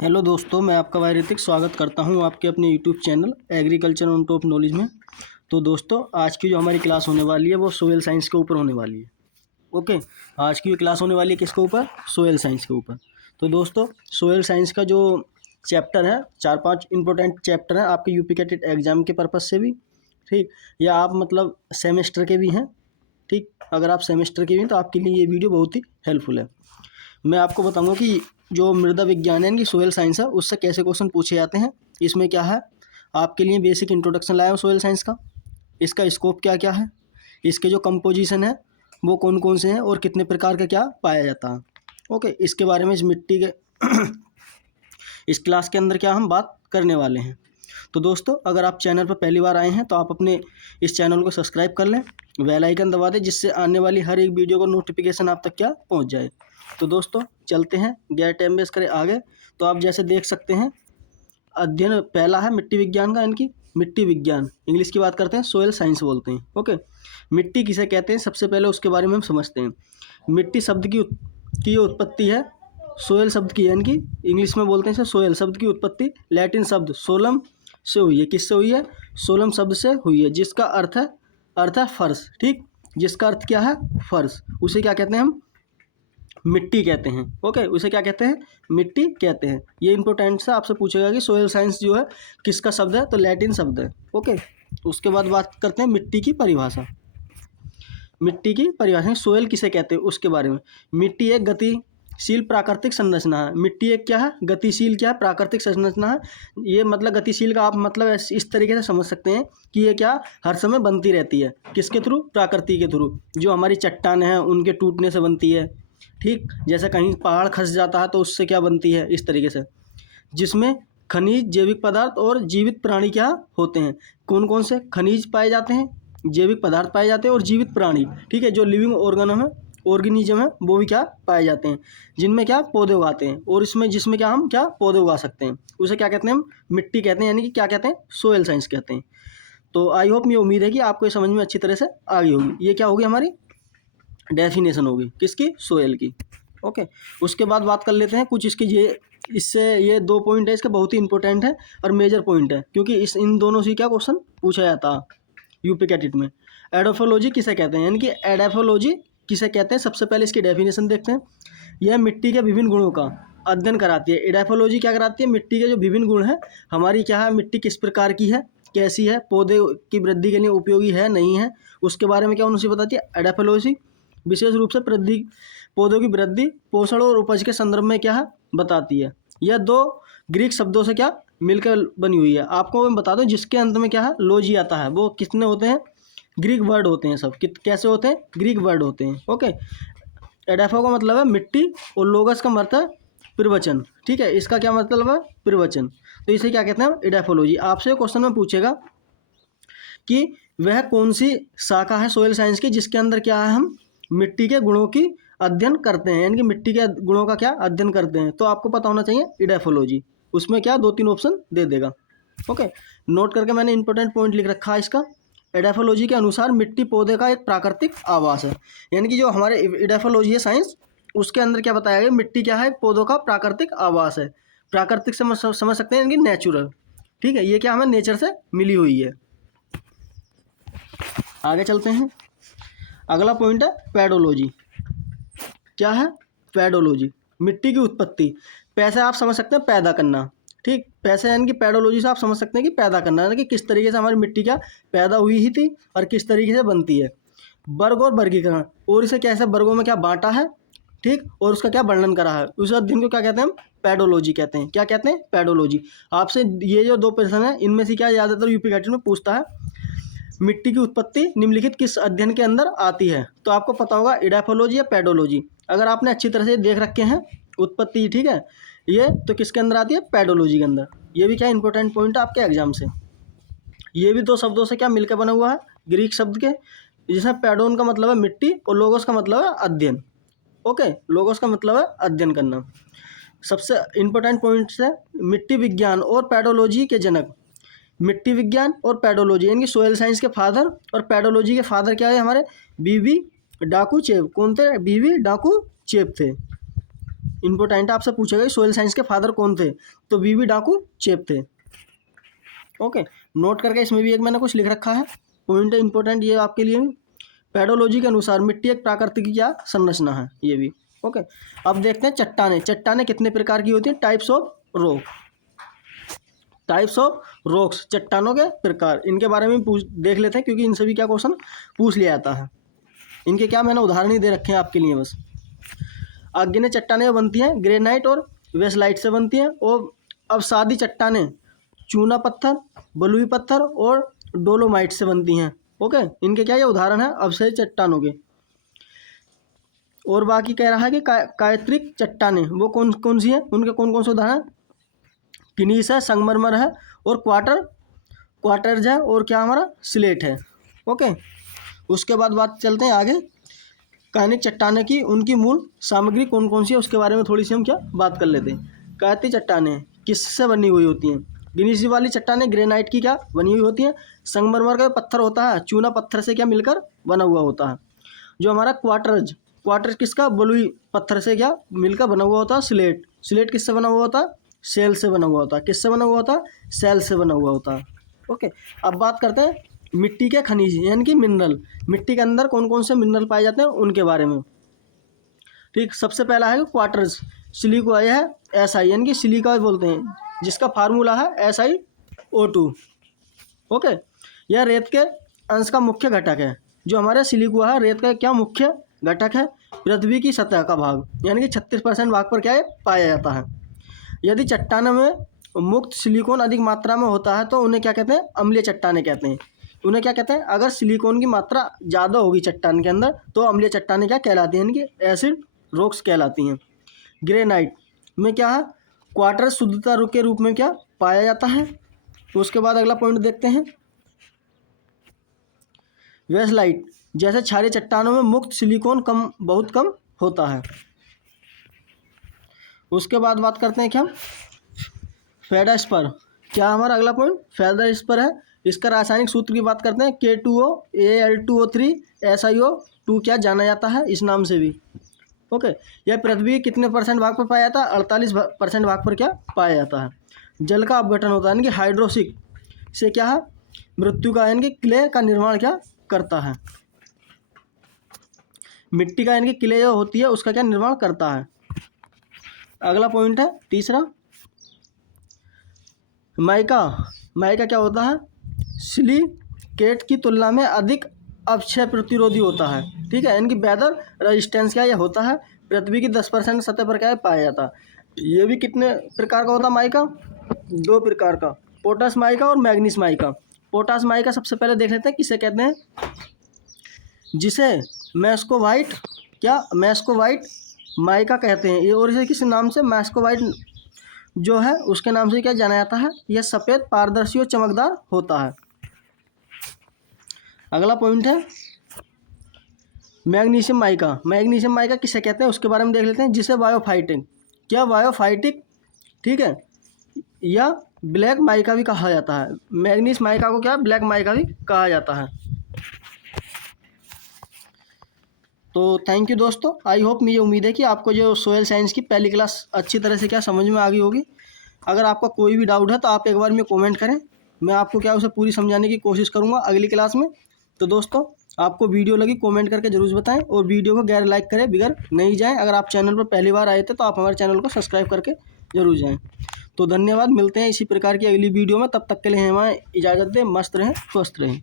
Hello दोस्तों, मैं आपका भाई ऋतिक स्वागत करता हूं आपके अपने YouTube channel agriculture on top knowledge में। तो दोस्तों, आज की जो हमारी क्लास होने वाली है वो सोयल साइंस के ऊपर होने वाली है। ओके, आज की क्लास होने वाली है किसके ऊपर? सोयल साइंस के ऊपर। तो दोस्तों, सोयल साइंस का जो चैप्टर है, 4-5 इंपॉर्टेंट चैप्टर हैं आपके यूपी के टेट एग्जाम के पर्पज़ से भी, ठीक, या आप मतलब सेमेस्टर के भी हैं, ठीक। अगर आप सेमेस्टर के भी हैं तो आपके लिए ये वीडियो बहुत ही हेल्पफुल है। मैं आपको बताऊंगा कि जो मृदा विज्ञान है, इनकी सोयल साइंस है, उससे कैसे क्वेश्चन पूछे जाते हैं। इसमें क्या है, आपके लिए बेसिक इंट्रोडक्शन लाया हूँ सोयल साइंस का, इसका स्कोप क्या क्या है, इसके जो कंपोजिशन है वो कौन कौन से हैं और कितने प्रकार का क्या पाया जाता है। ओके, इसके बारे में इस मिट्टी के इस क्लास के अंदर क्या हम बात करने वाले हैं। तो दोस्तों, अगर आप चैनल पर पहली बार आए हैं तो आप अपने इस चैनल को सब्सक्राइब कर लें, बेल आइकन दबा दें, जिससे आने वाली हर एक वीडियो का नोटिफिकेशन आप तक क्या पहुंच जाए। तो दोस्तों, चलते हैं गैर टाइम वेस्ट करें आगे। तो आप जैसे देख सकते हैं, अध्ययन पहला है मिट्टी विज्ञान का, इनकी मिट्टी विज्ञान, इंग्लिश की बात करते हैं सोयल साइंस बोलते हैं। ओके, मिट्टी किसे कहते हैं, सबसे पहले उसके बारे में हम समझते हैं। मिट्टी शब्द की उत्पत्ति है सोयल शब्द की है, इनकी इंग्लिश में बोलते हैं इसे सोयल शब्द की उत्पत्ति लैटिन शब्द सोलम से हुई है। किससे हुई है? सोलम शब्द से हुई है, जिसका अर्थ है फर्श, ठीक। जिसका अर्थ क्या है? फर्श। उसे क्या कहते हैं हम? मिट्टी कहते हैं। ओके, उसे क्या कहते हैं? मिट्टी कहते हैं। ये इंपॉर्टेंट से आपसे पूछेगा कि सोयल साइंस जो है किसका शब्द है, तो लैटिन शब्द है। ओके, उसके बाद बात करते हैं मिट्टी की परिभाषा। मिट्टी की परिभाषा, सोयल किसे कहते हैं उसके बारे में। मिट्टी एक गतिशील प्राकृतिक संरचना है। मिट्टी एक क्या है? गतिशील क्या है? प्राकृतिक संरचना है। ये मतलब गतिशील का आप मतलब इस तरीके से समझ सकते हैं कि ये क्या हर समय बनती रहती है। किसके थ्रू? प्रकृति के थ्रू। जो हमारी चट्टानें हैं उनके टूटने से बनती है, ठीक। जैसे कहीं पहाड़ खस जाता है तो उससे क्या बनती है, इस तरीके से। जिसमें खनिज, जैविक पदार्थ और जीवित प्राणी क्या होते हैं। कौन कौन से खनिज पाए जाते हैं, जैविक पदार्थ पाए जाते हैं और जीवित प्राणी, ठीक है। जो लिविंग ऑर्गेनिज्म है वो भी क्या पाए जाते हैं, जिनमें क्या पौधे उगाते हैं, और इसमें जिसमें क्या हम क्या पौधे उगा सकते हैं। उसे क्या कहते हैं हम? मिट्टी कहते हैं, यानी कि क्या कहते हैं? सोयल साइंस कहते हैं। तो आई होप, ये उम्मीद है कि आपको ये समझ में अच्छी तरह से आ गई होगी। ये क्या होगी? हमारी डेफिनेशन होगी किसकी? सोयल की। ओके, उसके बाद बात कर लेते हैं कुछ इसकी। ये 2 पॉइंट है इसके, बहुत ही इंपॉर्टेंट है और मेजर पॉइंट है, क्योंकि इन दोनों से क्या क्वेश्चन पूछा जाता है यूपी कैटेट में। एडोफोलॉजी किसे कहते हैं, यानी कि एडाफोलॉजी किसे कहते हैं, सबसे पहले इसकी डेफिनेशन देखते हैं। यह मिट्टी के विभिन्न गुणों का अध्ययन कराती है। एडाफोलॉजी क्या कराती है? मिट्टी के जो विभिन्न गुण हैं हमारी, क्या है, मिट्टी किस प्रकार की है, कैसी है, पौधे की वृद्धि के लिए उपयोगी है नहीं है, उसके बारे में क्या उनसे बताती है एडाफोलॉजी। विशेष रूप से पौधों की वृद्धि, पोषण और उपज के संदर्भ में क्या है बताती है। यह 2 ग्रीक शब्दों से क्या मिलकर बनी हुई है। आपको मैं बता दूं, जिसके अंत में क्या है लॉजी आता है, वो कितने होते हैं? ग्रीक वर्ड होते हैं सब। कैसे होते हैं? ग्रीक वर्ड होते हैं। ओके, एडाफो का मतलब है मिट्टी और लोगस का मतलब है प्रवचन, ठीक है। इसका क्या मतलब है? प्रवचन। तो इसे क्या कहते हैं? एडाफोलॉजी। आपसे क्वेश्चन में पूछेगा कि वह कौन सी शाखा है सोयल साइंस की जिसके अंदर क्या है हम मिट्टी के गुणों की अध्ययन करते हैं, यानी कि मिट्टी के गुणों का क्या अध्ययन करते हैं। तो आपको पता होना चाहिए एडाफोलॉजी। उसमें क्या 2-3 ऑप्शन दे देगा। ओके, नोट करके मैंने इंपॉर्टेंट पॉइंट लिख रखा है इसका। एडाफोलॉजी के अनुसार मिट्टी पौधे का एक प्राकृतिक आवास है, यानी कि जो हमारे एडाफोलॉजी है साइंस, उसके अंदर क्या बताया गया? मिट्टी क्या है? पौधों का प्राकृतिक आवास है। प्राकृतिक समझ सकते हैं, यानी कि नेचुरल, ठीक है। ये क्या हमें नेचर से मिली हुई है। आगे चलते हैं। अगला पॉइंट है पेडोलॉजी। क्या है? पेडोलॉजी, मिट्टी की उत्पत्ति। पैसे आप समझ सकते हैं पैदा करना, ठीक। पैसे यानी कि पेडोलॉजी से आप समझ सकते हैं कि पैदा करना, यानी कि किस तरीके से हमारी मिट्टी क्या पैदा हुई ही थी और किस तरीके से बनती है। वर्ग और वर्गीकरण, और इसे कैसे वर्गों में क्या बांटा है, ठीक, और उसका क्या वर्णन करा है, उस अध्ययन को क्या कहते हैं हम? पेडोलॉजी कहते हैं। क्या कहते हैं? पेडोलॉजी। आपसे ये जो 2 प्रश्न है, इनमें से क्या ज़्यादातर यूपी कैटेट में पूछता है, मिट्टी की उत्पत्ति निम्नलिखित किस अध्ययन के अंदर आती है। तो आपको पता होगा एडाफोलॉजी या पेडोलॉजी। अगर आपने अच्छी तरह से देख रखे हैं उत्पत्ति, ठीक है, ये तो किसके अंदर आती है? पेडोलॉजी के अंदर। ये भी क्या इंपॉर्टेंट पॉइंट है आपके एग्जाम से। ये भी 2 शब्दों से क्या मिलकर बना हुआ है, ग्रीक शब्द के, जिसमें पेडोन का मतलब है मिट्टी और लोगोस का मतलब है अध्ययन। ओके, लोगोस का मतलब है अध्ययन करना। सबसे इंपॉर्टेंट पॉइंट्स है मिट्टी विज्ञान और पेडोलॉजी के जनक। मिट्टी विज्ञान और पेडोलॉजी, यानी कि सोयल साइंस के फादर और पेडोलॉजी के फादर क्या है हमारे? बीवी डाकू चेप। कौन थे? बीवी डाकू चेप थे। इम्पोर्टेंट आपसे पूछेगा सोयल साइंस के फादर कौन थे, तो वीवी डाकू चेप थे। ओके, नोट करके इसमें भी एक मैंने कुछ लिख रखा है पॉइंट इंपॉर्टेंट ये आपके लिए। पेडोलॉजी के अनुसार मिट्टी एक प्राकृतिक क्या संरचना है, ये भी। ओके, अब देखते हैं चट्टानें। चट्टानें कितने प्रकार की होती हैं? Types of rock. Types of rocks, चट्टानों के प्रकार, इनके बारे में देख लेते हैं, क्योंकि इनसे भी क्या क्वेश्चन पूछ लिया जाता है। इनके क्या मैंने उदाहरण ही दे रखे हैं आपके लिए बस। आग्नेय चट्टानें बनती हैं ग्रेनाइट और वेसलाइट से बनती हैं। और अवसादी चट्टानें चूना पत्थर, बलुई पत्थर और डोलोमाइट से बनती हैं। ओके, इनके क्या ये उदाहरण है अवसादी चट्टानों के। और बाकी कह रहा है कि कायत्रिक चट्टानें वो कौन कौन सी हैं, उनके कौन कौन से उदाहरण? किनीस है, संगमरमर है और क्वार्टर्ज है और क्या हमारा स्लेट है। ओके, उसके बाद बात चलते हैं आगे। कायनिक चट्टानें की उनकी मूल सामग्री कौन कौन सी है उसके बारे में थोड़ी सी हम क्या बात कर लेते हैं। कायत्रिक चट्टानें किससे बनी हुई होती हैं? ग्नीसी वाली चट्टानें ग्रेनाइट की क्या बनी हुई होती हैं। संगमरमर का पत्थर होता है चूना पत्थर से क्या मिलकर बना हुआ होता है। जो हमारा क्वार्टर्ज किसका? बलुई पत्थर से क्या मिलकर बना हुआ होता है। स्लेट किससे बना हुआ होता है? सेल से बना हुआ होता है। किससे बना हुआ होता है? सेल से बना हुआ होता है। ओके, अब बात करते हैं मिट्टी के खनिज यानी कि मिनरल। मिट्टी के अंदर कौन कौन से मिनरल पाए जाते हैं उनके बारे में। ठीक, सबसे पहला है क्वार्टर्स। सिलिका है SI यानी कि सिलिका बोलते हैं, जिसका फार्मूला है SiO2। ओके, यह रेत के अंश का मुख्य घटक है। जो हमारे सिलिका है रेत का क्या मुख्य घटक है? पृथ्वी की सतह का भाग यानी कि 36% भाग पर क्या है पाया जाता है। यदि चट्टानों में मुक्त सिलिकॉन अधिक मात्रा में होता है तो उन्हें क्या कहते हैं? अम्लीय चट्टानें कहते हैं। उन्हें क्या कहते हैं? अगर सिलिकॉन की मात्रा ज़्यादा होगी चट्टान के अंदर तो अम्लीय चट्टानें क्या कहलाती हैं? यानी कि एसिड रॉक्स कहलाती हैं। ग्रेनाइट में क्या है? क्वार्टर शुद्धता के रूप में क्या पाया जाता है। उसके बाद अगला पॉइंट देखते हैं। वेसलाइट जैसे क्षारीय चट्टानों में मुक्त सिलिकॉन बहुत कम होता है। उसके बाद बात करते हैं क्या फेल्डस्पर। क्या हमारा अगला पॉइंट फेल्डस्पर है। इसका रासायनिक सूत्र की बात करते हैं K2O Al2O3 SiO2 क्या जाना जाता है इस नाम से भी। ओके, यह पृथ्वी के कितने % भाग पर पाया जाता है? 48% भाग पर क्या पाया जाता है। जल का अपघटन होता है यानी कि हाइड्रोसिक से क्या है मृत्यु का यानी कि क्ले का निर्माण क्या करता है। मिट्टी का यानी कि क्ले जो होती है उसका क्या निर्माण करता है। अगला पॉइंट है तीसरा माइका क्या होता है? सिलिकेट की तुलना में अधिक अपक्षय प्रतिरोधी होता है। ठीक है, इनकी वेदर रेजिस्टेंस क्या यह होता है पृथ्वी की 10% सतह पर क्या है पाया जाता है। ये भी कितने प्रकार का होता है माइका? 2 प्रकार का, पोटाश माइका और मैग्नीज माइका। पोटाश माइका सबसे पहले देख लेते हैं किसे कहते हैं, जिसे मैस्कोवाइट माइका कहते हैं। ये और इसे किस नाम से मैस्कोवाइट जो है उसके नाम से क्या जाना जाता है। यह सफ़ेद पारदर्शी और चमकदार होता है। अगला पॉइंट है मैग्नीशियम माइका किसे कहते हैं उसके बारे में देख लेते हैं, जिसे बायोफाइटिक ठीक है या ब्लैक माइका भी कहा जाता है। मैग्नीस माइका को क्या ब्लैक माइका भी कहा जाता है। तो थैंक यू दोस्तों, आई होप मुझे उम्मीद है कि आपको जो सोयल साइंस की पहली क्लास अच्छी तरह से क्या समझ में आ गई होगी। अगर आपका कोई भी डाउट है तो आप एक बार में कमेंट करें, मैं आपको क्या उसे पूरी समझाने की कोशिश करूंगा अगली क्लास में। तो दोस्तों आपको वीडियो लगी कमेंट करके जरूर बताएं और वीडियो को गैर लाइक करें बिगड़ नहीं जाएं। अगर आप चैनल पर पहली बार आए थे तो आप हमारे चैनल को सब्सक्राइब करके जरूर जाएँ। तो धन्यवाद, मिलते हैं इसी प्रकार की अगली वीडियो में, तब तक के लिए हमें इजाज़त दें। मस्त रहें, स्वस्थ रहें।